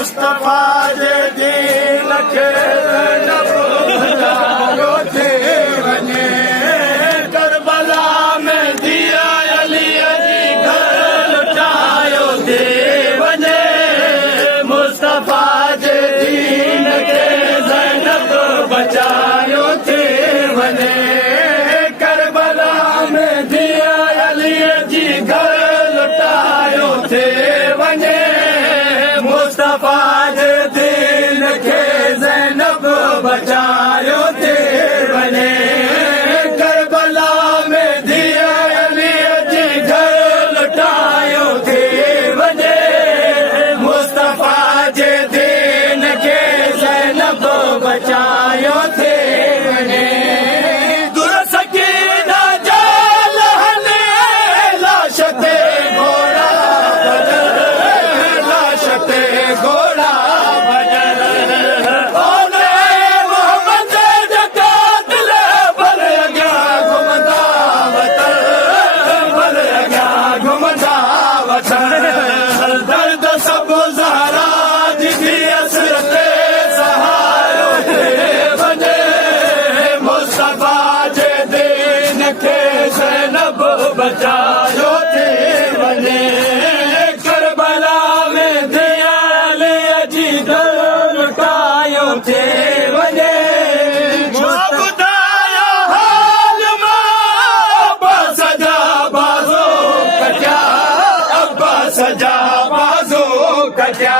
मुस्तफ़ा जे दीन खे ज़ैनब बचायो थी वञे करबला में दिया अलीअ जी घर लुटायो थी वञे मुस्तफ़ा जे दीन खे ज़ैनब बचायो थी वञे करबला में दिया अलीअ जी घर लुटायो थी वञे मुस्तफ़ा जे दीन खे ज़ैनब बचायो थी वञे करबला में दिया अलीअ जी घर लुटायो थी वञे मुस्तफ़ा जे दीन खे ज़ैनब बचायो थी वञे दुरसकीना जाल हले लाश ते घोड़ा भॼन लाश ते घोड़ा भॼन ओने मोहम्मद जा कातिल भल अॻियां घुमंदा वतन भल अॻियां घुमंदा वतन दर्द सभु ज़हरा जी थी असरत सहारो थी वञे मुस्तफ़ा जे दीन खे ज़ैनब बचायो थी वञे करबला में दिया अलीअ जी घर लुटायो थी वञे ॿुधायो हाल मां अब्बास जा बाज़ो कटिया अब्बास जा बाज़ो कटिया